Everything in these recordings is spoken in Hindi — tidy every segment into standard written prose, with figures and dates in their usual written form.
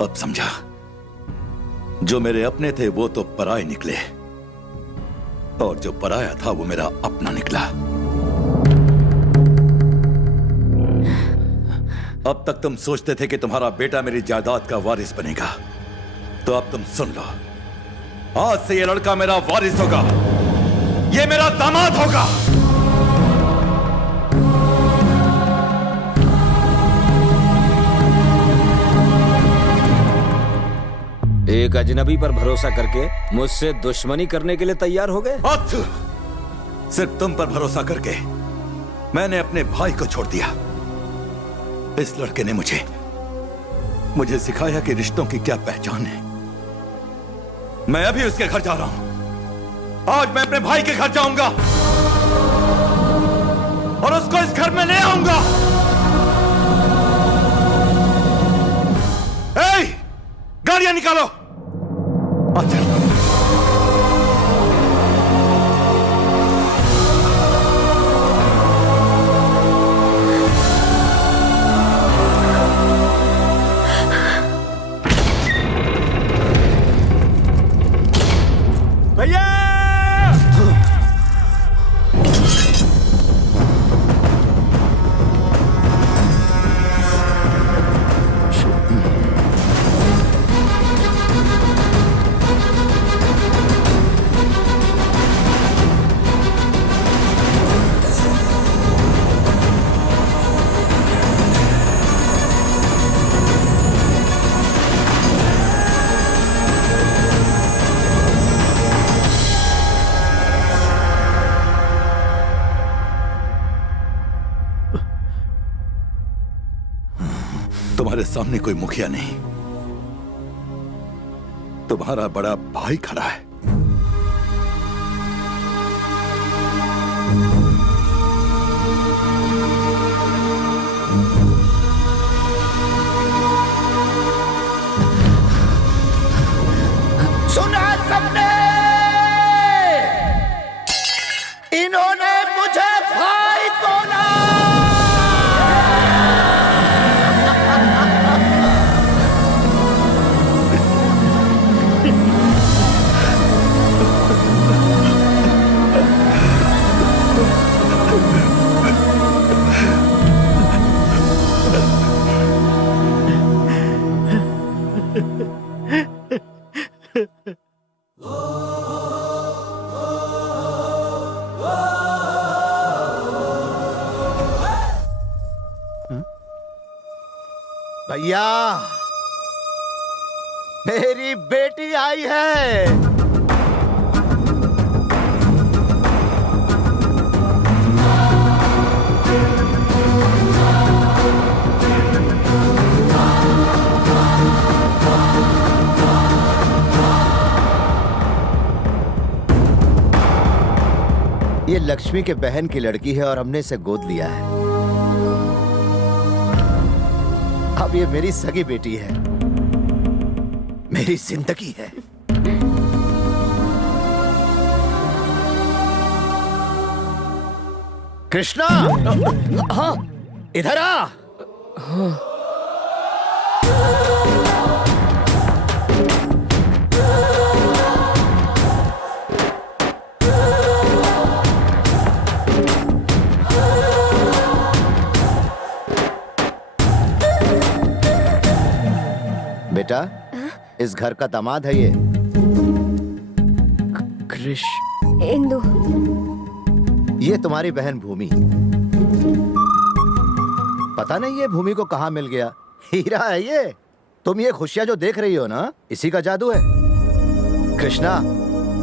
अब समझा, जो मेरे अपने थे वो तो पराए निकले, और जो पराया था वो मेरा अपना निकला। अब तक तुम सोचते थे कि तुम्हारा बेटा मेरी जायदाद का वारिस बनेगा, तो अब तुम सुन लो, आज से ये लड़का मेरा वारिस होगा, ये मेरा दामाद होगा। एक अजनबी पर भरोसा करके मुझसे दुश्मनी करने के लिए तैयार हो गए? सिर्फ तुम पर भरोसा करके मैंने अपने भाई को छोड़ दिया। इस लड़के ने मुझे सिखाया कि रिश्तों की क्या पहचान है। मैं अभी उसके घर जा रहा हूं। आज मैं अपने भाई के घर जाऊंगा और उसको इस घर में ले आऊंगा। गाड़ियां निकालो। अच्छा। भैया! तुम्हारे सामने कोई मुखिया नहीं, तुम्हारा बड़ा भाई खड़ा है। सुना सबने, इन्होंने मुझे भाई बोला। भैया, मेरी बेटी आई है। ये लक्ष्मी के बहन की लड़की है और हमने इसे गोद लिया है। अब ये मेरी सगी बेटी है, मेरी जिंदगी है। कृष्णा, हाँ, इधर आ। बेटा, इस घर का दामाद है ये। कृष, इंदु। ये तुम्हारी बहन भूमि। पता नहीं ये भूमि को कहाँ मिल गया। हीरा है ये। तुम ये खुशियां जो देख रही हो ना, इसी का जादू है। कृष्णा,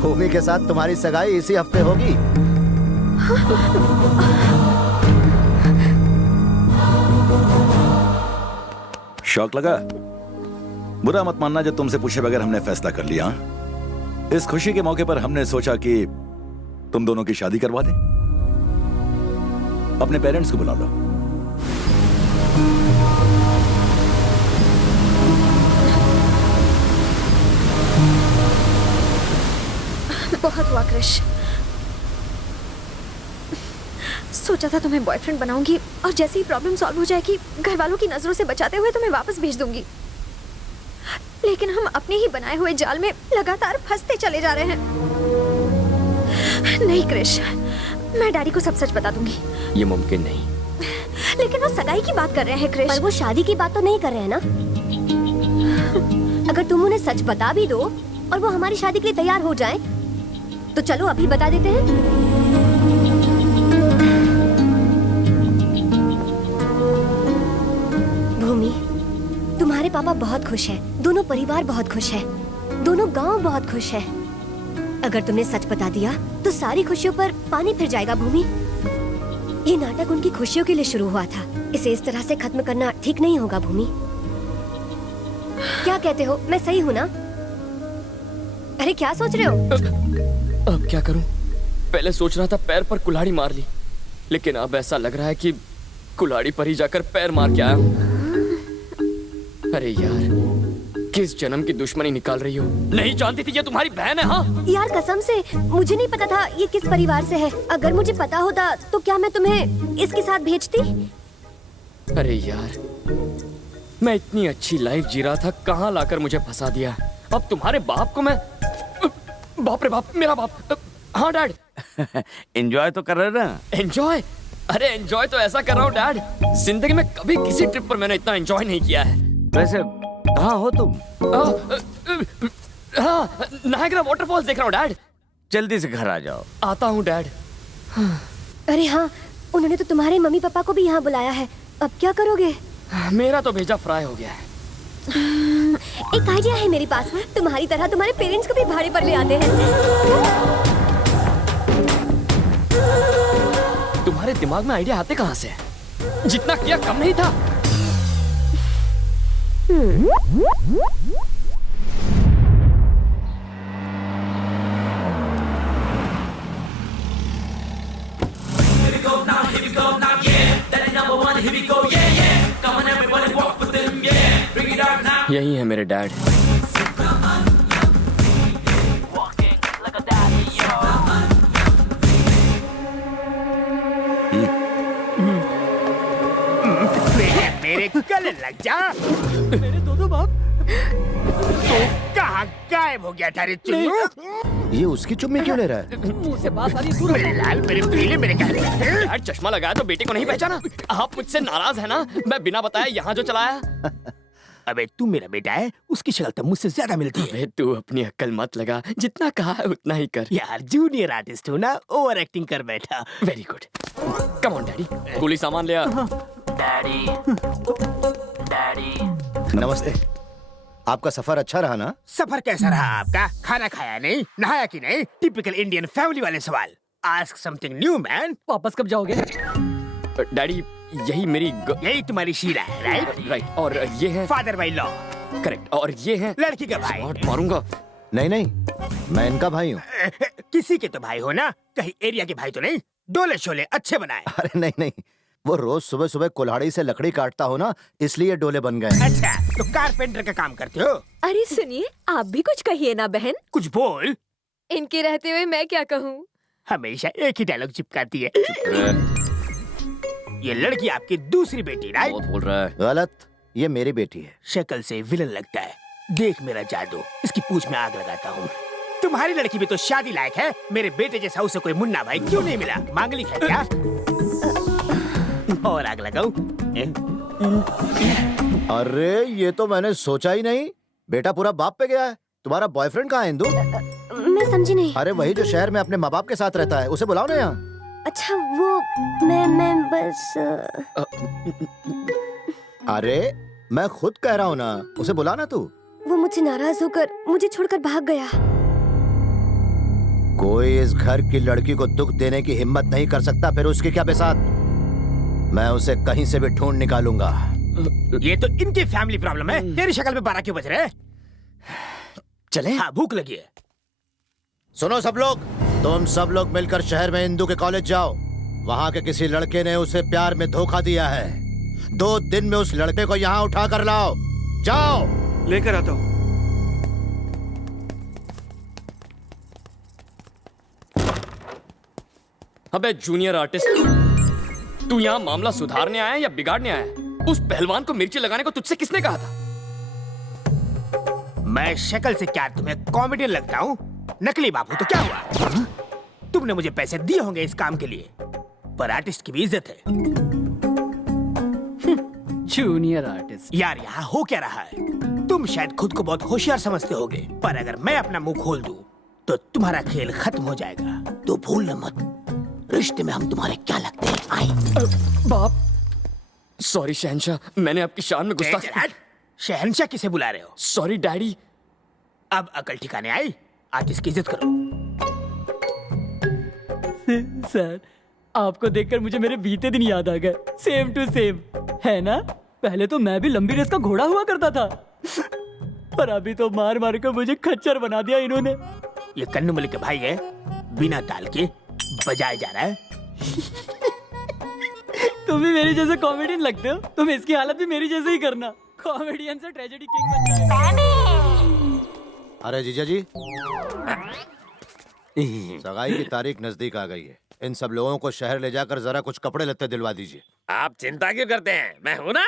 भूमि के साथ तुम्हारी सगाई इसी हफ्ते होगी। शौक लगा? बुरा मत मानना जब तुमसे पूछे बगैर हमने फैसला कर लिया। इस खुशी के मौके पर हमने सोचा कि तुम दोनों की शादी करवा दें। अपने पेरेंट्स को बुला लो। बहुत हुआ कृष। सोचा था तुम्हें बॉयफ्रेंड बनाऊंगी और जैसे ही प्रॉब्लम सॉल्व हो जाएगी घर वालों की नजरों से बचाते हुए तुम्हें वापस भेज दूंगी। लेकिन हम अपने ही बनाए हुए जाल में लगातार फंसते चले जा रहे हैं। नहीं क्रिश, मैं डैडी को सब सच बता दूंगी। ये मुमकिन नहीं। लेकिन वो सगाई की बात कर रहे हैं क्रिश। पर वो शादी की बात तो नहीं कर रहे हैं ना। अगर तुम उन्हें सच बता भी दो और वो हमारी शादी के लिए तैयार हो जाएं, तो चलो अभी बता देते हैं। भूमि, तुम्हारे पापा बहुत खुश हैं, दोनों परिवार बहुत खुश है, दोनों गांव बहुत खुश है। अगर तुमने सच बता दिया तो सारी खुशियों पर पानी फिर जाएगा। भूमि, ये नाटक उनकी खुशियों के लिए शुरू हुआ था, इसे इस तरह से खत्म करना ठीक नहीं होगा। भूमि, क्या कहते हो? मैं सही हूँ ना? अरे क्या सोच रहे हो? अब क्या करूं? पहले सोच रहा था पैर पर कुल्हाड़ी मार ली, लेकिन अब ऐसा लग रहा है कि कुल्हाड़ी पर ही जाकर पैर मार के आया हूं। अरे यार, किस जन्म की दुश्मनी निकाल रही हो? नहीं जानती थी ये तुम्हारी बहन है? हाँ यार कसम से मुझे नहीं पता था ये किस परिवार से है। अगर मुझे पता होता तो क्या मैं तुम्हें इसके साथ भेजती? अरे यार, मैं इतनी अच्छी लाइफ जी रहा था, कहाँ लाकर मुझे फंसा दिया। अब तुम्हारे बाप को मैं... बाप रे बाप, मेरा बाप। हाँ डैड। एंजॉय तो कर रहे ना? एंजॉय? अरे एंजॉय तो ऐसा कर रहा हूँ डैड, जिंदगी में कभी किसी ट्रिप पर मैंने इतना एंजॉय नहीं किया है। वैसे कहाँ हो तुम? हाँ, नायग्रा वाटरफॉल्स देख रहा हूँ डैड। जल्दी से घर आ जाओ। आता हूँ डैड। अरे हाँ, उन्होंने तो तुम्हारे मम्मी पापा को भी यहाँ बुलाया है। अब क्या करोगे? मेरा तो भेजा फ्राई हो गया है। एक आइडिया है मेरे पास। तुम्हारी तरह तुम्हारे पेरेंट्स को भी भाड़े पर ले आते हैं। तुम्हारे दिमाग में आइडिया आते कहाँ से? जितना किया कम नहीं था। यही है मेरे डैड। मेरे गले लग जा। मेरे दो बाप। तो कहाँ गायब हो गया था रे चुन्नू? ये उसकी चुम्मी क्यों ले रहा है? मुंह से बात आ रही है। मेरे लाल, मेरे पीले, मेरे गले। डैड चश्मा लगाया तो बेटे को नहीं पहचाना? आप मुझसे नाराज है ना? मैं बिना बताए यहाँ जो चलाया। अबे तू मेरा बेटा है, उसकी शक्ल तो मुझसे ज्यादा मिलती है। अबे तू अपनी अक्ल मत लगा, जितना कहा है उतना ही कर। यार जूनियर आर्टिस्ट हो ना, ओवर एक्टिंग कर बैठा। Very good. Come on daddy, गोली सामान ले आ। Daddy, daddy. नमस्ते। आपका सफर अच्छा रहा ना? सफर कैसा रहा आपका? खाना खाया नहीं, नहाया कि नहीं? टिपिकल इंडियन फैमिली वाले सवाल। Ask something new man. वापस कब जाओगे? डैडी यही मेरी यही तुम्हारी शीला है, राइट? राइट। और ये है फादर बाई लॉ। करेक्ट। और ये है लड़की का भाई। स्मार्ट मारूंगा। नहीं नहीं, मैं इनका भाई हूँ। किसी के तो भाई हो ना, कहीं एरिया के भाई तो नहीं? डोले शोले अच्छे बनाए। अरे नहीं नहीं, वो रोज सुबह सुबह कुल्हाड़ी से लकड़ी काटता हो ना, इसलिए डोले बन गए। अच्छा, तो कारपेंटर का काम करते हो? अरे सुनिए, आप भी कुछ कहिए ना बहन। कुछ बोल। इनके रहते हुए मैं क्या कहूँ? हमेशा एक ही डायलॉग चिपकाती है। ये लड़की आपकी दूसरी बेटी, राइट? बहुत बोल रहा है। गलत, ये मेरी बेटी है। शक्ल से विलन लगता है। देख मेरा जादू, इसकी पूंछ में आग लगाता हूँ। तुम्हारी लड़की भी तो शादी लायक है। मेरे बेटे जैसा उसे कोई मुन्ना भाई क्यों नहीं मिला? मांगलिक है क्या? और आग लगाऊं? अरे ये तो मैंने सोचा ही नहीं। बेटा पूरा बाप पे गया है। तुम्हारा बॉयफ्रेंड कहाँ है इंदु? मैं समझी नहीं। अरे वही जो शहर में अपने माँ बाप के साथ रहता है, उसे बुलाओ ना यहाँ। अच्छा वो मैं बस अरे मैं खुद कह रहा हूँ ना, उसे बुला ना तू। वो मुझसे नाराज होकर मुझे छोड़कर भाग गया। कोई इस घर की लड़की को दुख देने की हिम्मत नहीं कर सकता, फिर उसके क्या बेसात? मैं उसे कहीं से भी ढूंढ निकालूंगा। ये तो इनकी फैमिली प्रॉब्लम है। तेरी शक्ल में 12 क्यों बज रहे? चले? हाँ, भूख लगी है। सुनो सब लोग, तुम सब लोग मिलकर शहर में इंदु के कॉलेज जाओ। वहाँ के किसी लड़के ने उसे प्यार में धोखा दिया है। 2 दिन में उस लड़के को यहाँ उठा कर लाओ। जाओ। लेकर आता हूँ। अबे जूनियर आर्टिस्ट, तू यहाँ मामला सुधारने आया या बिगाड़ने आया? उस पहलवान को मिर्ची लगाने को तुझसे किसने कहा था? मैं शक्ल से क्या तुम्हें कॉमेडियन लगता हूँ? नकली बाबू तो क्या हुआ? तुमने मुझे पैसे दिए होंगे इस काम के लिए, पर आर्टिस्ट की भी इज्जत है। Junior artist. यार यहाँ हो क्या रहा है? तुम शायद खुद को बहुत होशियार समझते होगे, पर अगर मैं अपना मुंह खोल दूं तो तुम्हारा खेल खत्म हो जाएगा। तो भूलना मत, रिश्ते में हम तुम्हारे क्या लगते हैं? आई बाप, सॉरी शहंशाह, मैंने आपकी शान में गुस्ताखी। शहंशाह किसे बुला रहे हो? Sorry daddy. अब अकल ठिकाने आई, आर्टिस्ट की इज्जत करो। सर, आपको देखकर मुझे मेरे बीते दिन याद आ गए। सेम टू सेम, है ना? पहले तो मैं भी लंबी रेस का घोड़ा हुआ करता था, पर अभी तो मार मार कर मुझे खच्चर बना दिया इन्होंने। ये कन्नू मलिक के भाई है, बिना ताल के बजाया जा रहा है। तुम भी मेरे जैसे कॉमेडियन लगते हो। तुम इसकी हालत भी मेरी जैसे ही करना, कॉमेडियन से ट्रेजेडी किंग बन जाए। अरे जीजा जी, सगाई की तारीख नजदीक आ गई है। इन सब लोगों को शहर ले जाकर जरा कुछ कपड़े लत्ते दिलवा दीजिए। आप चिंता क्यों करते हैं, मैं हूं ना।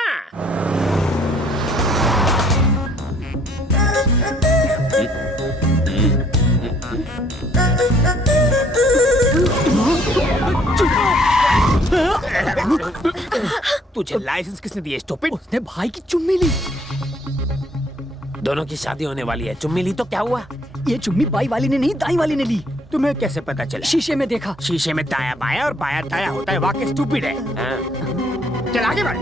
तुझे लाइसेंस किसने दिया स्टूपिड? उसने भाई की चुम्मी ली। दोनों की शादी होने वाली है, चुम्मी ली तो क्या हुआ? ये चुम्मी बाई वाली ने नहीं, दाई वाली ने ली। तुम्हें कैसे पता चला? शीशे में देखा। शीशे में दाया बाया और बाया दाया होता है, वाकई स्टूपिड है। चल आगे बढ़।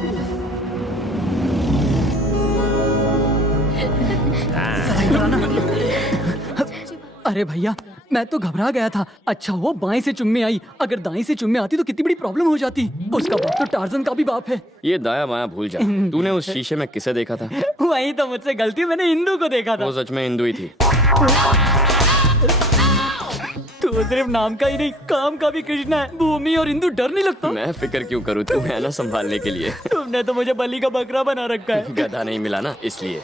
अरे भैया, मैं तो घबरा गया था। अच्छा वो बाएं से चुम्मी आई, अगर दाएं से चुम्मी आती तो कितनी बड़ी प्रॉब्लम हो जाती। उसका बाप तो टार्जन का भी बाप है। ये दाया माया भूल जा। तूने उस शीशे में किसे देखा था? वही तो मुझसे गलती, मैंने इंदू को देखा था। वो सच में इंदु ही थी। तू सिर्फ नाम का ही नहीं, काम का भी कृष्णा है। भूमि और इंदु डर नहीं लगता? मैं फिक्र क्यों करूँ, तू है ना संभालने के लिए। तुमने तो मुझे बलि का बकरा बना रखा है। गधा नहीं मिला ना, इसलिए।